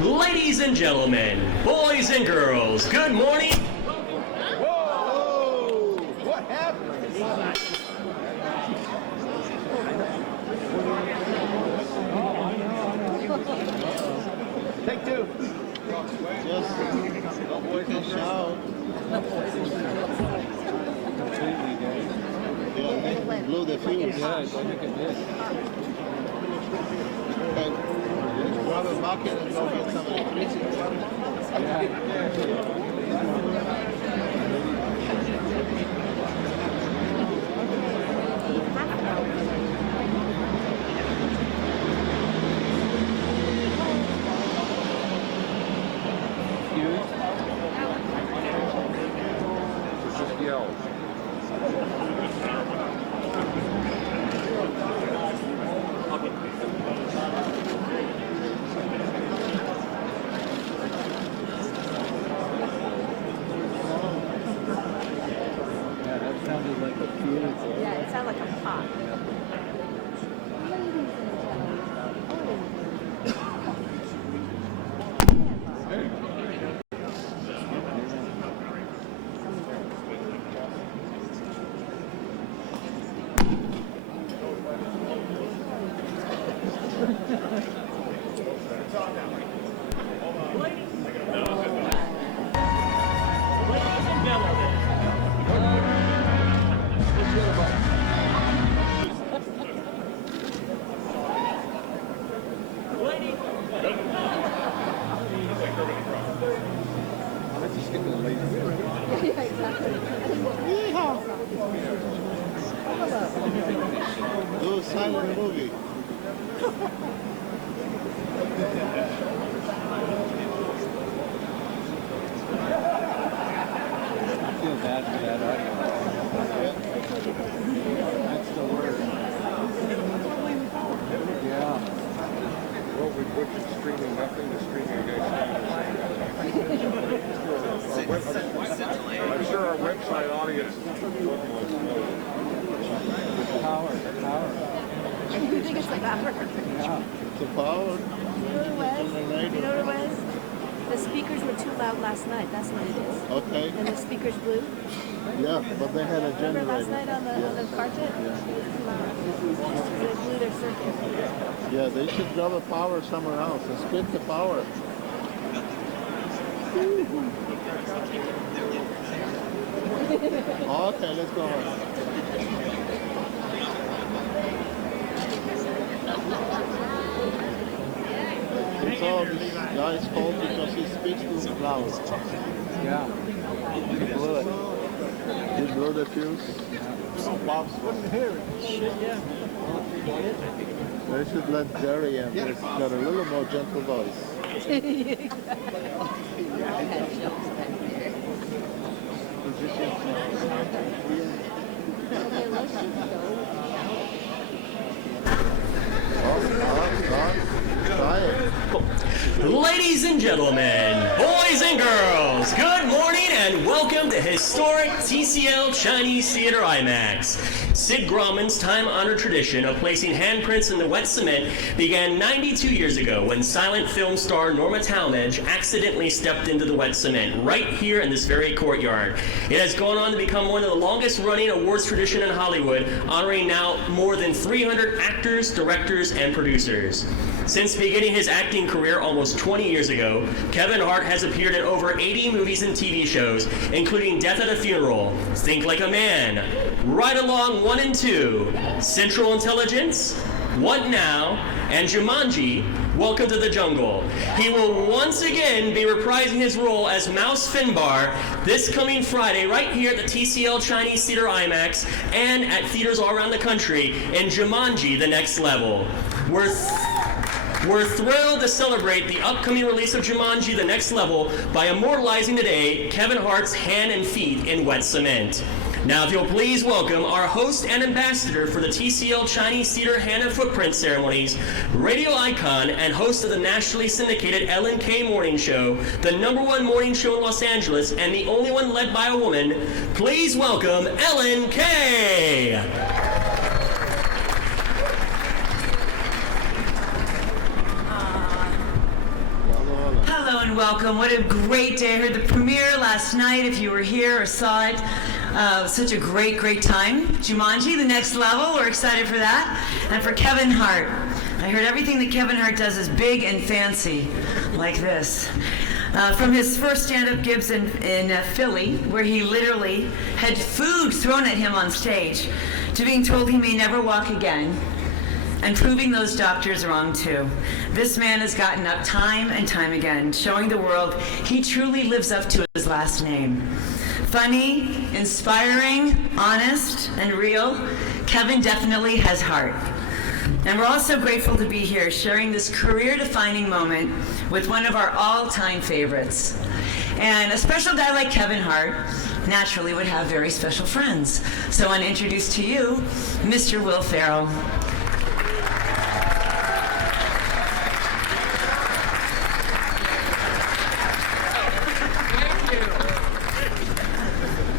Ladies and gentlemen, boys and girls, good morning. Whoa! What happened? Take two. Just don't boys don't shout. Yeah, they blew the fuse. Yeah, I think it did. Grab a bucket and go get some electricity. Just yells. Yeah, it sounded like a pop. Do a silent movie. Which is streaming nothing to streaming against. I'm sure our website audience is looking like Power. You think it's the power? It's a power. You know what it was? The speakers were too loud last night. That's what it is. Okay. And the speakers blew. Yeah, but they had a Remember last generator. night on the carpet? It was too loud. They blew their circuit. Yeah, they should drop a power somewhere else and split the power. Okay, let's go on. It's all this guy's fault because he speaks too loud. Yeah. He blew it. He blew the fuse. Bob's wouldn't hear it. They should let Jerry in. He's got a little more gentle voice. Try it. Ladies and gentlemen, boys and girls, good morning and welcome to historic TCL Chinese Theater IMAX. Sid Grauman's time-honored tradition of placing handprints in the wet cement began 92 years ago when silent film star Norma Talmadge accidentally stepped into the wet cement right here in this very courtyard. It has gone on to become one of the longest-running awards tradition in Hollywood, honoring now more than 300 actors, directors, and producers. Since beginning his acting career almost 20 years ago, Kevin Hart has appeared in over 80 movies and TV shows, including Death at a Funeral, Think Like a Man, Ride Along 1 and 2, Central Intelligence, What Now, and Jumanji, Welcome to the Jungle. He will once again be reprising his role as Mouse Finbar this coming Friday right here at the TCL Chinese Theater IMAX and at theaters all around the country in Jumanji: The Next Level. We're thrilled to celebrate the upcoming release of Jumanji: The Next Level by immortalizing today Kevin Hart's hand and feet in wet cement. Now, if you'll please welcome our host and ambassador for the TCL Chinese Theater Hand and Footprint Ceremonies, radio icon and host of the nationally syndicated Ellen K Morning Show, the #1 morning show in Los Angeles and the only one led by a woman, please welcome Ellen K. Hello and welcome. What a great day. I heard the premiere last night if you were here or saw it. Such a great time. Jumanji, The Next Level. We're excited for that. And for Kevin Hart. I heard everything that Kevin Hart does is big and fancy, like this. From his first stand-up gigs in Philly, where he literally had food thrown at him on stage, to being told he may never walk again, and proving those doctors wrong too. This man has gotten up time and time again, showing the world he truly lives up to his last name. Funny, inspiring, honest, and real, Kevin definitely has heart. And we're also grateful to be here sharing this career-defining moment with one of our all-time favorites. And a special guy like Kevin Hart naturally would have very special friends. So I want to introduce to you Mr. Will Ferrell.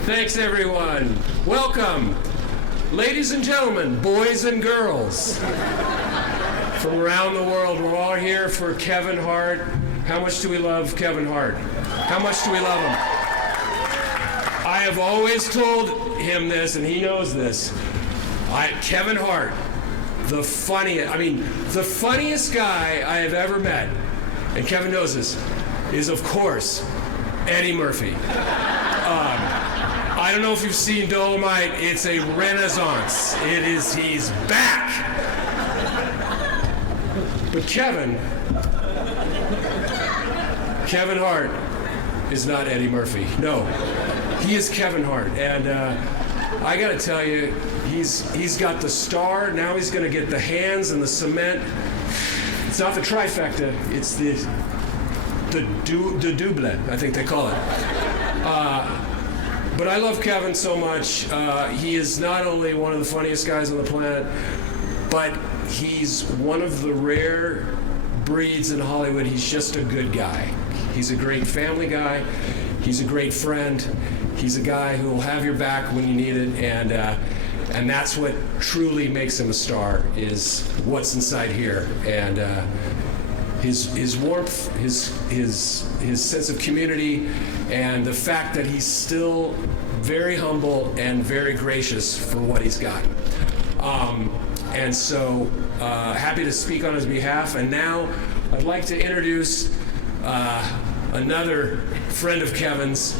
Thanks, everyone. Welcome, ladies and gentlemen, boys and girls. From around the world, we're all here for Kevin Hart. How much do we love Kevin Hart? How much do we love him? I have always told him this, and he knows this. Kevin Hart, the funniest guy I have ever met, and Kevin knows this, is of course Eddie Murphy. I don't know if you've seen Dolomite. It's a renaissance. He's back. But Kevin Hart is not Eddie Murphy. No, he is Kevin Hart. And I gotta tell you, he's got the star. Now he's gonna get the hands and the cement. It's not the trifecta. It's the double, I think they call it. But I love Kevin so much. He is not only one of the funniest guys on the planet, but he's one of the rare breeds in Hollywood. He's just a good guy. He's a great family guy. He's a great friend. He's a guy who will have your back when you need it, and that's what truly makes him a star, is what's inside here. And his warmth, his sense of community, and the fact that he's still very humble and very gracious for what he's got. And so happy to speak on his behalf. And now I'd like to introduce another friend of Kevin's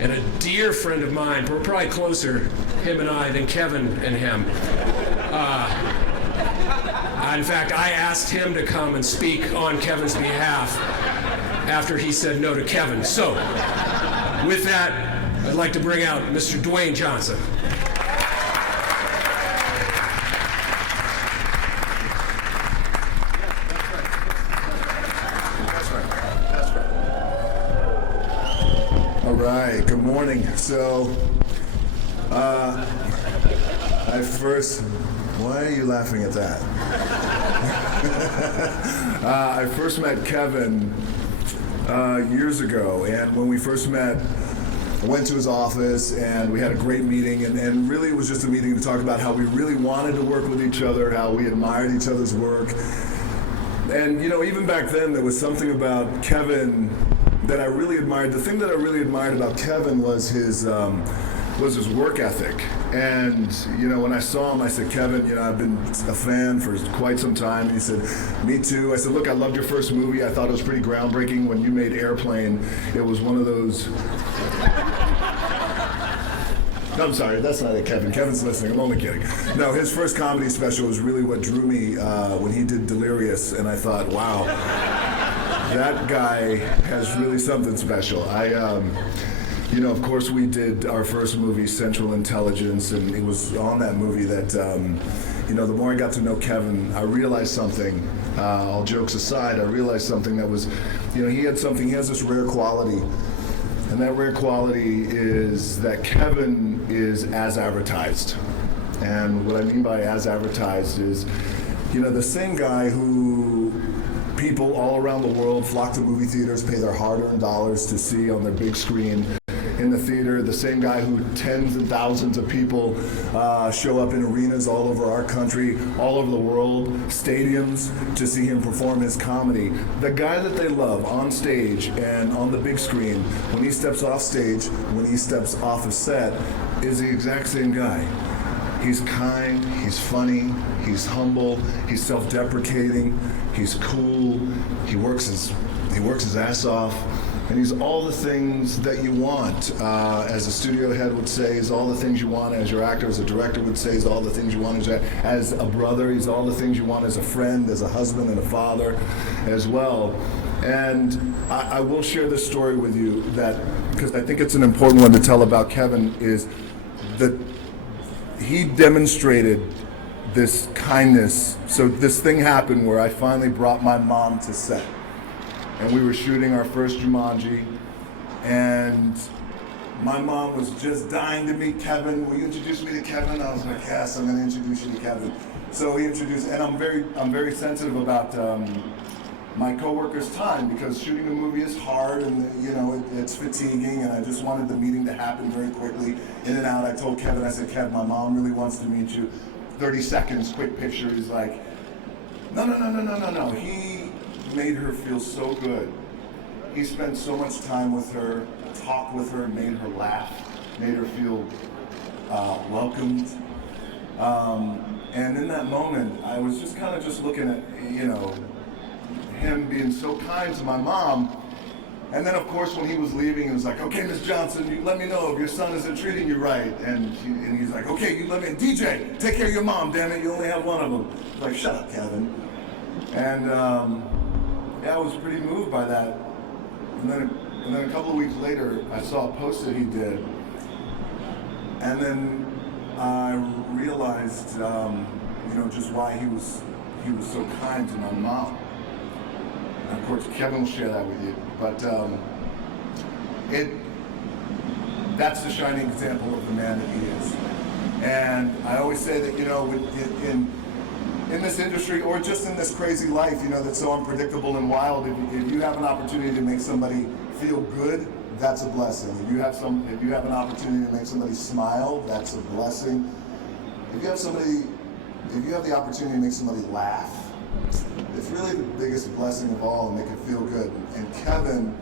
and a dear friend of mine. We're probably closer, him and I, than Kevin and him. In fact, I asked him to come and speak on Kevin's behalf after he said no to Kevin. So, with that, I'd like to bring out Mr. Dwayne Johnson. All right, good morning. So, why are you laughing at that? I first met Kevin years ago, and when we first met, I went to his office and we had a great meeting, and really it was just a meeting to talk about how we really wanted to work with each other, how we admired each other's work. And you know, even back then there was something about Kevin that I really admired. The thing that I really admired about Kevin was his work ethic. And you know, when I saw him, I said, Kevin, you know, I've been a fan for quite some time. And he said, me too. I said, look, I loved your first movie. I thought it was pretty groundbreaking when you made Airplane. It was one of those. No, I'm sorry, that's not it, Kevin. Kevin's listening, I'm only kidding. No, his first comedy special was really what drew me when he did Delirious, and I thought, wow, that guy has really something special. You know, of course, we did our first movie, Central Intelligence, and it was on that movie that, you know, the more I got to know Kevin, I realized something, all jokes aside, I realized something that was, you know, he has this rare quality, and that rare quality is that Kevin is as advertised. And what I mean by as advertised is, you know, the same guy who people all around the world flock to movie theaters, pay their hard-earned dollars to see on their big screen in the theater, the same guy who tens and thousands of people show up in arenas all over our country, all over the world, stadiums to see him perform his comedy. The guy that they love on stage and on the big screen, when he steps off stage, when he steps off a set, is the exact same guy. He's kind, he's funny, he's humble, he's self-deprecating, he's cool, he works his ass off. And he's all the things that you want, as a studio head would say, is all the things you want as your actor, as a director would say, is all the things you want as a brother, he's all the things you want as a friend, as a husband and a father as well. And I will share this story with you that, because I think it's an important one to tell about Kevin, is that he demonstrated this kindness. So this thing happened where I finally brought my mom to set. And we were shooting our first Jumanji, and my mom was just dying to meet Kevin. Will you introduce me to Kevin? I was like, yes, I'm going to introduce you to Kevin. So he introduced, and I'm very sensitive about my coworkers' time, because shooting a movie is hard, and you know it's fatiguing, and I just wanted the meeting to happen very quickly, in and out. I told Kevin, I said, Kev, my mom really wants to meet you. 30 seconds, quick picture. He's like, no. He made her feel so good. He spent so much time with her, talked with her, made her laugh, made her feel welcomed. And in that moment, I was just kind of just looking at, you know, him being so kind to my mom. And then, of course, when he was leaving, he was like, okay, Miss Johnson, you let me know if your son isn't treating you right. And he's like, okay, you let me, DJ, take care of your mom, damn it, you only have one of them. I was like, shut up, Kevin. And yeah, I was pretty moved by that. And then a couple of weeks later, I saw a post that he did. And then I realized, you know, just why he was so kind to my mom. And of course, Kevin will share that with you. But that's the shining example of the man that he is. And I always say that, you know, in in this industry or just in this crazy life, you know, that's so unpredictable and wild, if you have an opportunity to make somebody feel good, that's a blessing. If you have an opportunity to make somebody smile, that's a blessing. If you have the opportunity to make somebody laugh, it's really the biggest blessing of all, and make it feel good. And Kevin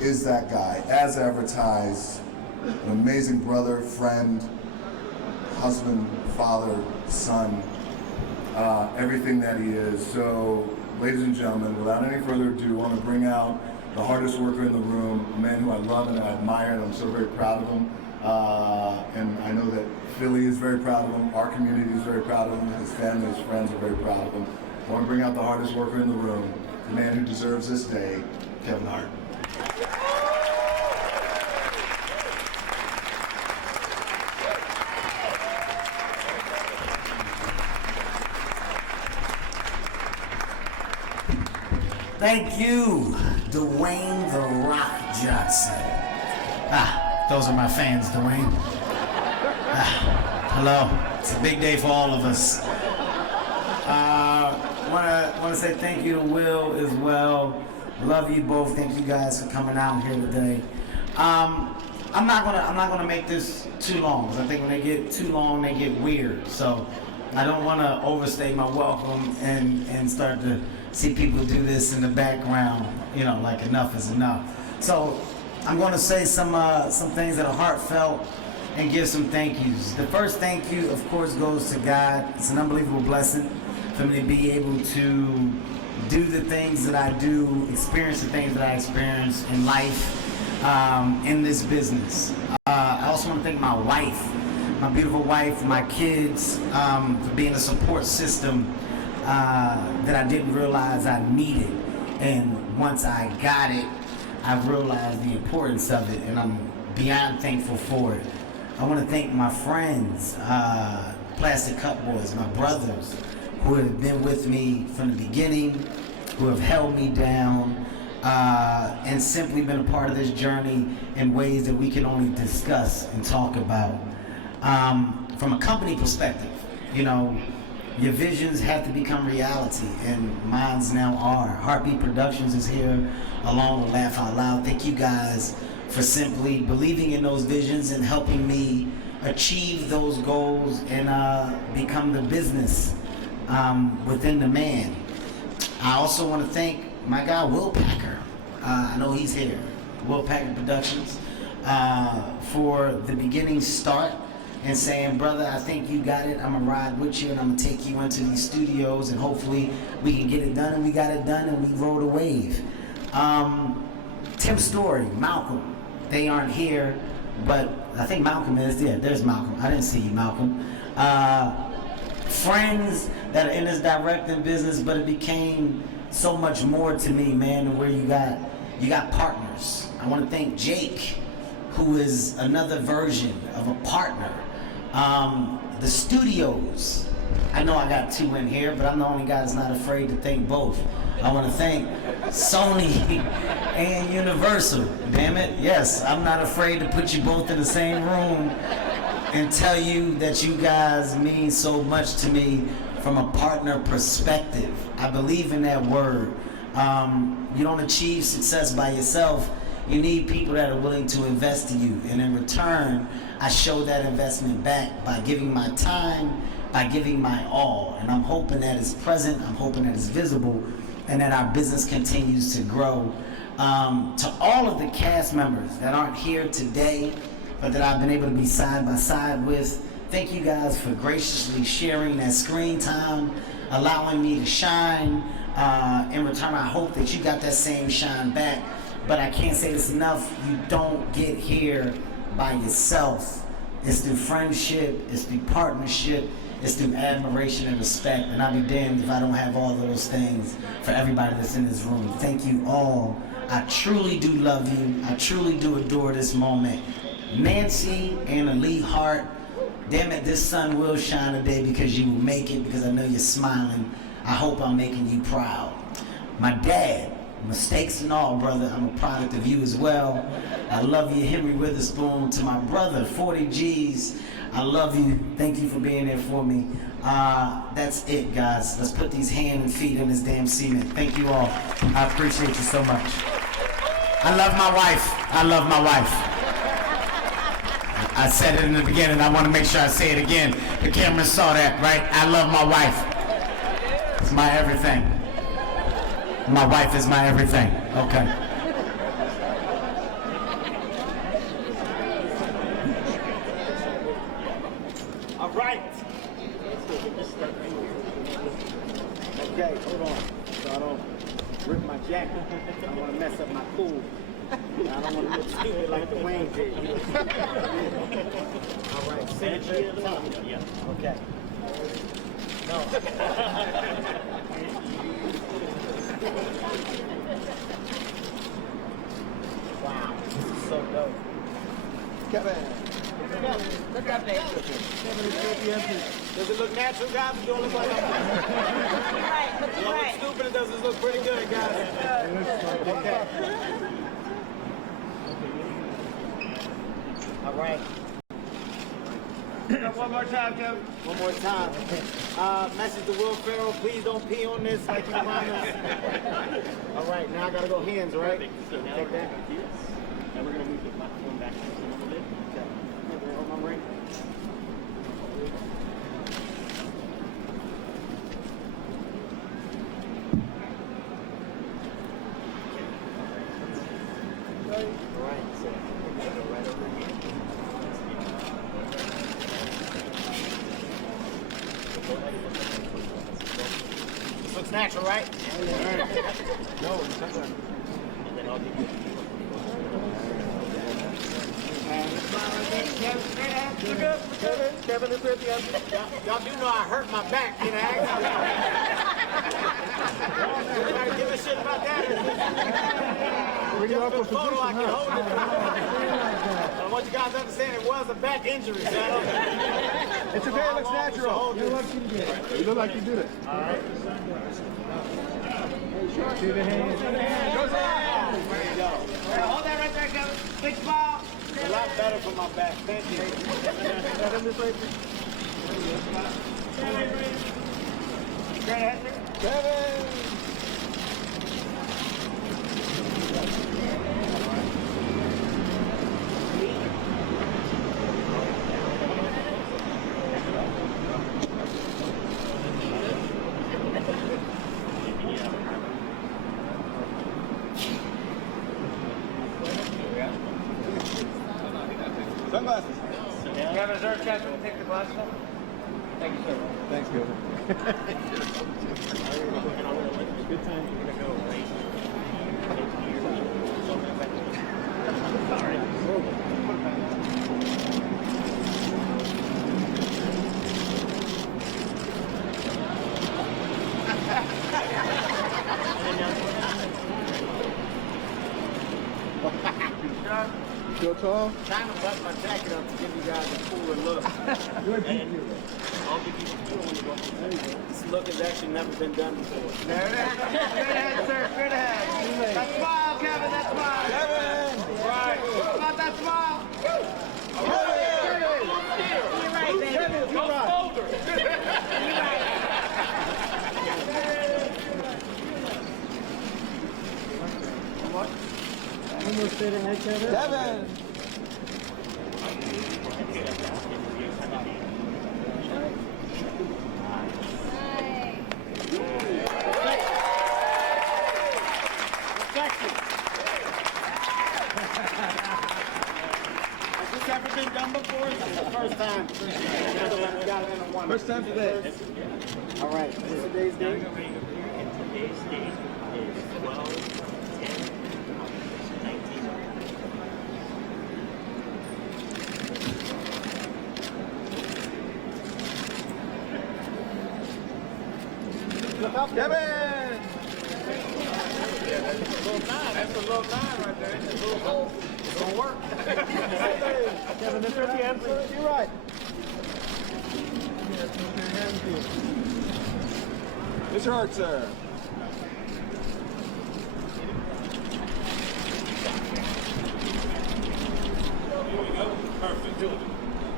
is that guy, as advertised, an amazing brother, friend, husband, father, son, everything that he is. So, ladies and gentlemen, without any further ado, I want to bring out the hardest worker in the room, a man who I love and I admire, and I'm so very proud of him. And I know that Philly is very proud of him, our community is very proud of him, his family, his friends are very proud of him. I want to bring out the hardest worker in the room, the man who deserves this day, Kevin Hart. Thank you, Dwayne "The Rock" Johnson. Those are my fans, Dwayne. Hello. It's a big day for all of us. Want to say thank you to Will as well. Love you both. Thank you guys for coming out here today. I'm not gonna make this too long, because I think when they get too long, they get weird. So I don't want to overstay my welcome and start to see people do this in the background, you know, like enough is enough. So I'm going to say some things that are heartfelt and give some thank yous. The first thank you, of course, goes to God. It's an unbelievable blessing for me to be able to do the things that I do, experience the things that I experience in life, in this business. I also want to thank my wife, my beautiful wife, my kids, for being a support system that I didn't realize I needed. And once I got it, I've realized the importance of it, and I'm beyond thankful for it. I want to thank my friends, Plastic Cup Boys, my brothers, who have been with me from the beginning, who have held me down, and simply been a part of this journey in ways that we can only discuss and talk about. From a company perspective, you know, your visions have to become reality, and mine's now are. Heartbeat Productions is here, along with Laugh Out Loud. Thank you guys for simply believing in those visions and helping me achieve those goals and become the business within the man. I also want to thank my guy, Will Packer. I know he's here. Will Packer Productions, for the beginning start and saying, brother, I think you got it. I'm going to ride with you, and I'm going to take you into these studios, and hopefully we can get it done. And we got it done, and we rode a wave. Tim Story, Malcolm, they aren't here, but I think Malcolm is. Yeah, there's Malcolm. I didn't see you, Malcolm. Friends that are in this directing business, but it became so much more to me, man, where you got partners. I want to thank Jake, who is another version of a partner. The studios. I know I got two in here, but I'm the only guy that's not afraid to thank both. I want to thank Sony and Universal. Damn it, yes, I'm not afraid to put you both in the same room and tell you that you guys mean so much to me from a partner perspective. I believe in that word. You don't achieve success by yourself. You need people that are willing to invest in you. And in return, I show that investment back by giving my time, by giving my all. And I'm hoping that it's present, I'm hoping that it's visible, and that our business continues to grow. To all of the cast members that aren't here today, but that I've been able to be side by side with, thank you guys for graciously sharing that screen time, allowing me to shine. In return, I hope that you got that same shine back. But I can't say this enough, you don't get here by yourself. It's through friendship, it's through partnership, it's through admiration and respect. And I'll be damned if I don't have all those things for everybody that's in this room. Thank you all. I truly do love you. I truly do adore this moment. Nancy and Ali Hart, damn it, this sun will shine today because you will make it, because I know you're smiling. I hope I'm making you proud. My dad, Mistakes and all, brother. I'm a product of you as well. I love you, Henry Witherspoon. To my brother, 40 G's. I love you. Thank you for being there for me. That's it, guys. Let's put these hands and feet in this damn cement. Thank you all. I appreciate you so much. I love my wife. I love my wife. I said it in the beginning. I want to make sure I say it again. The camera saw that, right? I love my wife. It's my everything. My wife is my everything. Okay. All right. Okay, hold on. So I don't rip my jacket. I don't want to mess up my cool. I don't want to look stupid like Dwayne did. All right, symmetry of the top. Yeah. Okay. No. Wow, this is so dope. Kevin. Look up there. Does it look natural, guys? It don't look like I'm Right, look It don't look stupid. It does look pretty good, guys. Okay. All right. One more time, Kevin. One more time. Message to Will Ferrell. Please don't pee on this like you promised. All right, now I gotta go hands, right? So now Take that. and we're going to move the microphone back just a little bit. Okay. Hold my ring. All right, so I'm gonna go right over here. This looks natural, right? No, it's not. And then I'll give you Kevin, look at y'all do know I hurt my back, you know. Everybody give a shit about that. Just for the photo, I can hold it. I want you guys to understand it was a back injury, so I don't... It's okay, it looks natural. You look like you did it. All right. See the hands. Goes out. There you go. Hold that right there, Kevin. Big smile. It's a lot better for my back. Thank you. Kevin, this way. Kevin. Sunglasses. Kevin, is there a chance we can take the glasses off? Thank you, sir. Thanks, Kevin. good time. We're going to go right into your Sorry. Feel tall? Trying to button my jacket up to give you guys a cooler look. You're a deep viewer. I'll give you the feel when you go. There you go. This look has actually never been done before. There it is. Good head, sir. Good head. That smile, Kevin. That smile. Kevin! Right. What about that smile? You're right, baby. Kevin, you're right. One more straight ahead, Kevin. Kevin! Has this ever been done before? This is the first time. First time today. All right. What's today's date? And today's date is 12/10/19. Look up, Kevin! That's a little 9 right there. It's a little hole. It's gonna work. Kevin, this is the answer. You're right. Mr. Hart, sir.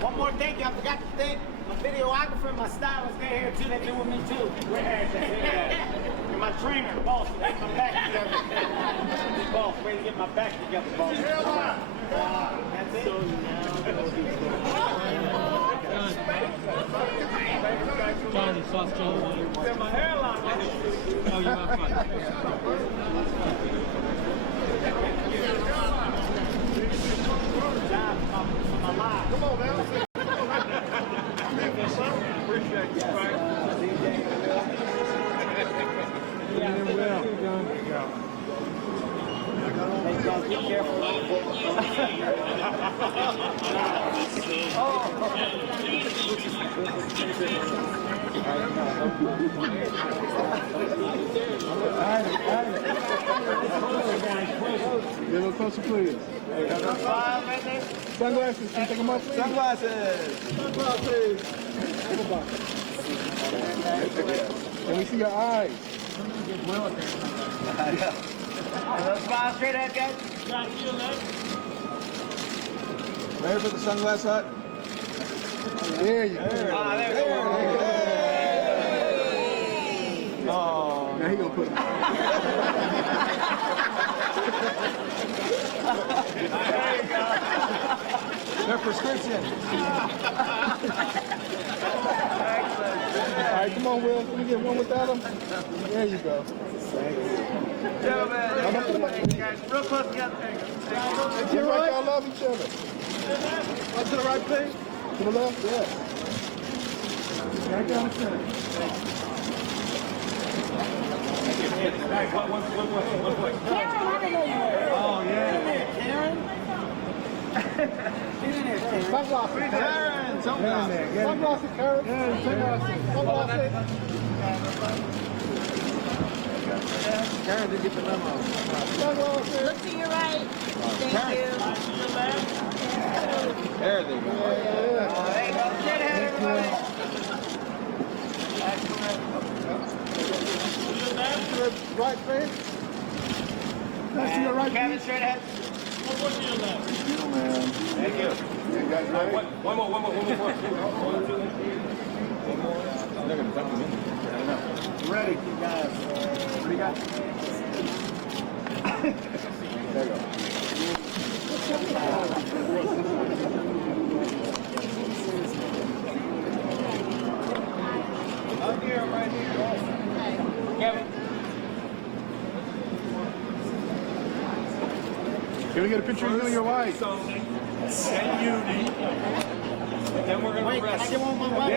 One more thing, I forgot to thank my videographer and my stylist. They're here too. They do with me too. We're here. And my trainer, boss. That's my back together. Boss, way to get my back together, boss. That's it. Johnny, sauce Johnny. My hairline. Oh, you're not fine. Come on, man. Appreciate you, Frank. Hey, guys, be careful. Get a little closer, please. Sunglasses, can you take them off, please? Sunglasses. Can we see your eyes? Smile straight ahead, guys. Ready for the sunglass hut? There you go. There you go. Oh, now he gonna put them. There you go. Their prescription. All right, come on, Will. Can we get one without them? There you go. Gentlemen, guys, real close together. To the right, y'all love each other. Up to the right, please. To the left, yes. Right down the center. Oh, yeah. Karen? Sunglasses, Karen. Sunglasses, Karen. Sunglasses. Karen didn't get the memo. Sunglasses. Look to your right. Thank you. There they go. There you go. Straight ahead, everybody. Right, please. That's to your right, Kevin, please. straight ahead. Thank you. You guys ready? One more. Ready, guys. What do you got? There you go. Up here, right here. Kevin. Can we get a picture of you and your wife? And you. Then we're going to rest. Can I get one with my wife?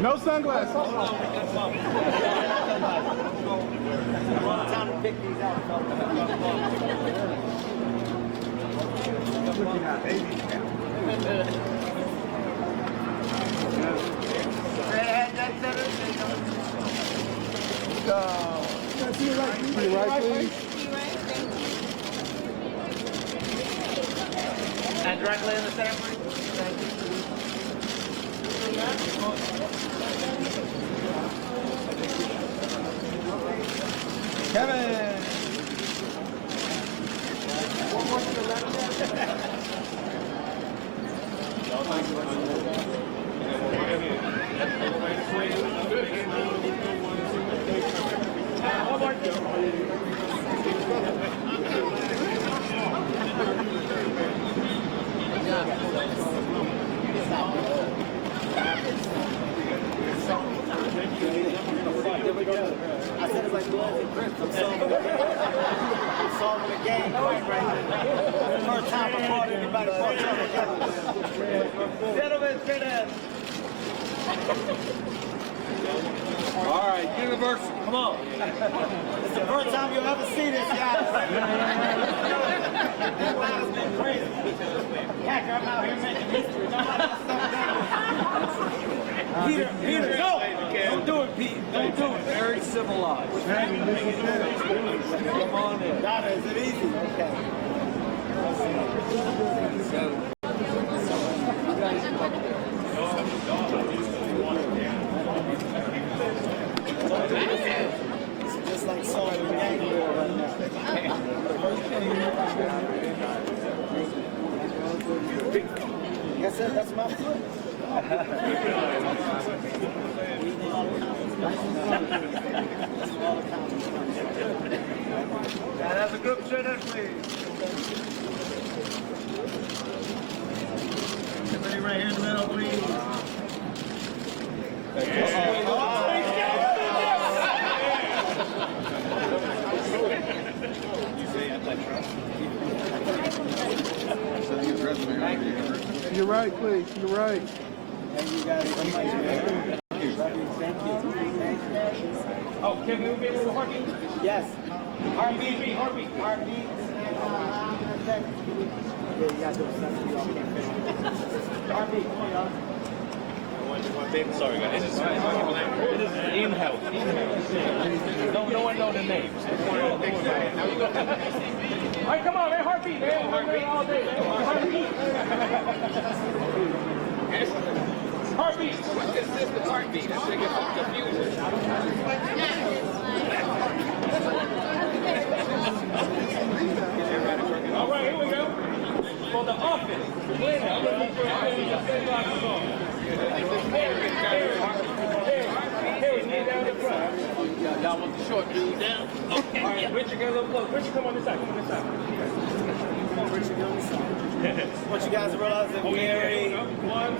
No sunglasses. Time to pick these out. Looking at baby. Straight ahead, that's it. Go. To your right, please. To your right, please. And directly in the center, please. Kevin. One more to the left. I said it's like Bloods and Crips. I'm solving a game right now. First time I caught anybody punch on together. Gentlemen, straight ahead. All right, get in the verse. Come on. It's the first time you'll ever see this, guys. This line has been crazy. Hacker, I'm out here making history. Peter, no! Don't do it, Pete. Don't do it. Very civilized. Come on in. Donna, is it easy? Okay. said that's my foot. And as a group shooter, please. Somebody right here in the middle, please. You're right, please. You're right. Thank you guys so much, man. Thank you. Oh, Kevin, will be able to heartbeat? Yes. Heartbeat. Heartbeat. Heartbeat. Yeah, you gotta do it. Heartbeat. Come on, y'all. Sorry, guys. It is in-house. No one knows the names. All right, come on, man. Heartbeat, man. Heartbeat all day, man. Heartbeat. Heartbeat. What consists of heartbeat? That's like a confusion. All right, here we go. For the office. Glenn, I'm going to need your glasses on. Harry, knee down in front. Y'all want the short dude down? All right, Richard, get a little close. Richard, come on this side. Come on this side. Richard, go on this side. I want you guys to realize that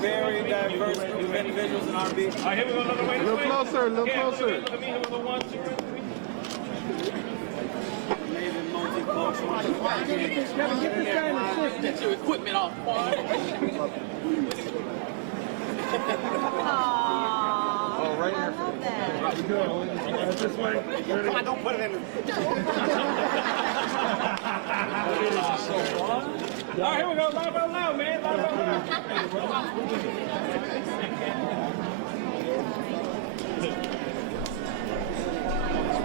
very diverse group of individuals in RB. All right, here we go another way. A little closer, a little closer. Look at me, here we go. 1, 2, 3. Amazing multicultural. Get your equipment off, Juan. Oh, right here. I love that. This way. Come on, don't put it in the... All right, here we go. Live out loud, man. Live out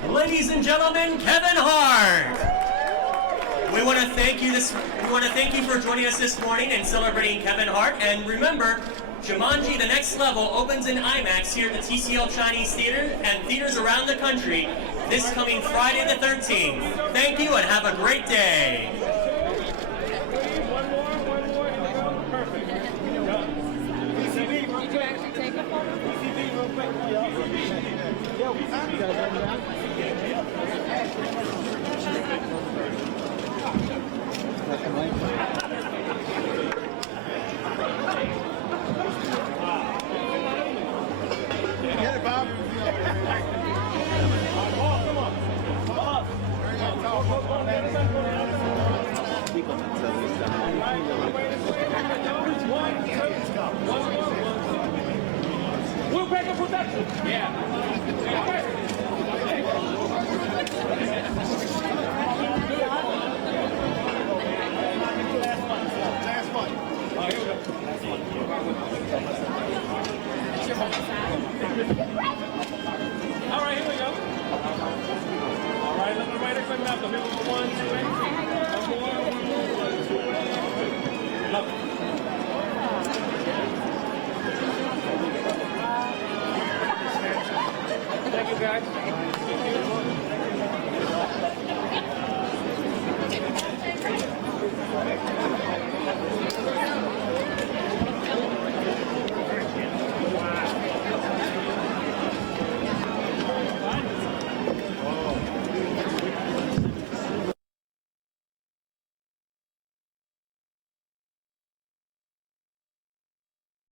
loud. Ladies and gentlemen, Kevin Hart. We want to thank you for joining us this morning and celebrating Kevin Hart. And remember, Jumanji: The Next Level opens in IMAX here at the TCL Chinese Theater and theaters around the country this coming Friday the 13th. Thank you and have a great day. One more. Here we go. Perfect. PCB, real quick. PCB, real quick. Yo, Get it, Bob. Come on. We'll break a production. Yeah.